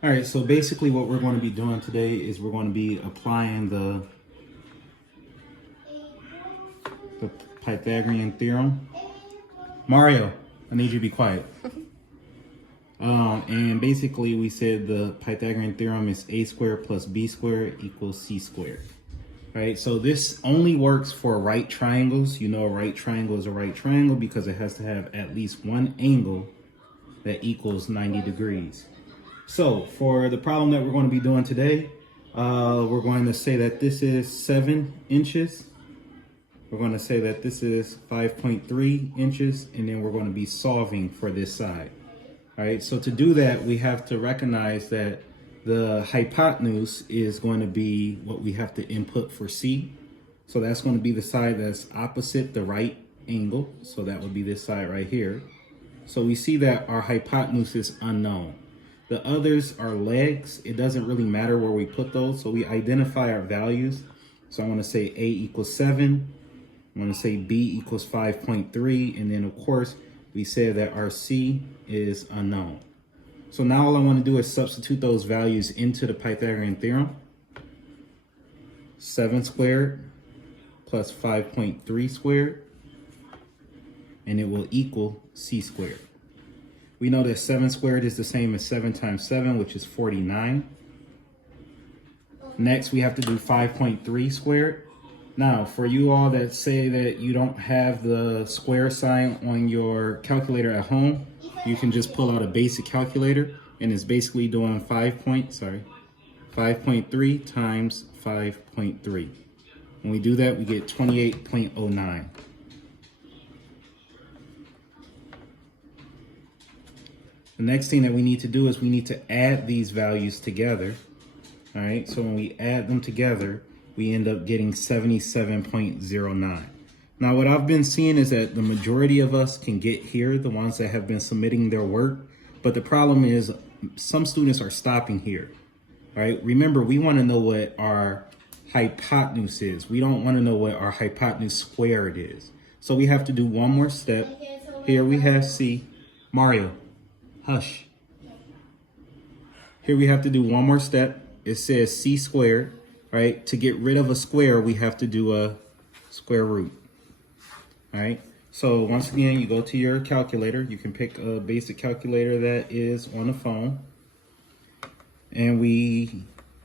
All right, so basically what we're going to be doing today is we're going to be applying the Pythagorean theorem. Mario, I need you to be quiet. And basically we said the Pythagorean theorem is a squared plus b squared equals c squared. Right, so this only works for right triangles. You know a right triangle is a right triangle because it has to have at least one angle that equals 90 degrees. So for the problem that we're going to be doing today, we're going to say that this is 7 inches. We're going to say that this is 5.3 inches, and then we're going to be solving for this side. All right, so to do that, we have to recognize that the hypotenuse is going to be what we have to input for C. So that's going to be the side that's opposite the right angle. So that would be this side right here. So we see that our hypotenuse is unknown. The others are legs. It doesn't really matter where we put those. So we identify our values. So I want to say A equals 7. I want to say B equals 5.3. And then of course, we said that our C is unknown. So now all I want to do is substitute those values into the Pythagorean theorem. 7 squared plus 5.3 squared. And it will equal C squared. We know that 7 squared is the same as 7 times 7, which is 49. Next, we have to do 5.3 squared. Now, for you all that say that you don't have the square sign on your calculator at home, you can just pull out a basic calculator, and it's basically doing 5.3 times 5.3. When we do that, we get 28.09. The next thing that we need to do is we need to add these values together. All right, so when we add them together, we end up getting 77.09. Now, what I've been seeing is that the majority of us can get here, the ones that have been submitting their work. But the problem is some students are stopping here. All right, remember, we want to know what our hypotenuse is. We don't want to know what our hypotenuse squared is. So we have to do one more step. Here we have C. Mario. Hush. Here we have to do one more step. It says C squared, right? To get rid of a square, we have to do a square root, all right? So once again, you go to your calculator. You can pick a basic calculator that is on the phone. And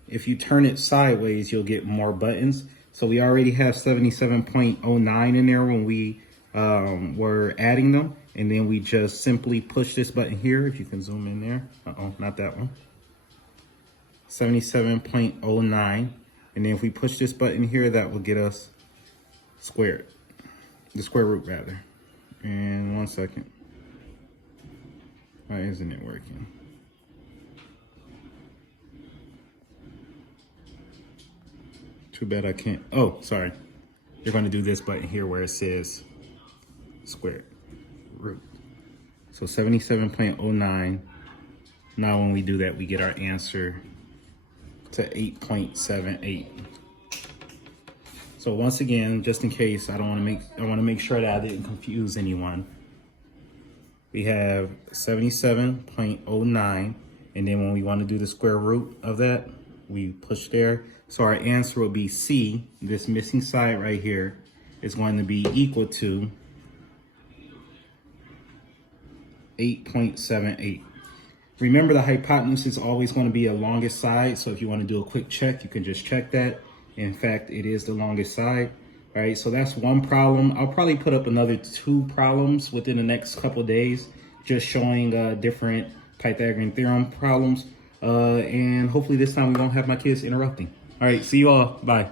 if you turn it sideways, you'll get more buttons. So we already have 77.09 in there when we were adding them. And then we just simply push this button here. If you can zoom in there. Uh-oh, not that one. 77.09. And then if we push this button here, that will get us squared. The square root, rather. And 1 second. Why isn't it working? Too bad I can't. Oh, sorry. You're going to do this button here where it says squared root. So 77.09. Now when we do that, we get our answer to 8.78. So once again, just in case, I want to make sure that I didn't confuse anyone. We have 77.09, and then when we want to do the square root of that, we push there. So our answer will be C. This missing side right here is going to be equal to 8.78. Remember, the hypotenuse is always going to be a longest side. So if you want to do a quick check, you can just check that. In fact, it is the longest side. All right, so that's one problem. I'll probably put up another 2 problems within the next couple of days, just showing different Pythagorean theorem problems. And hopefully this time we won't have my kids interrupting. All right, see you all. Bye.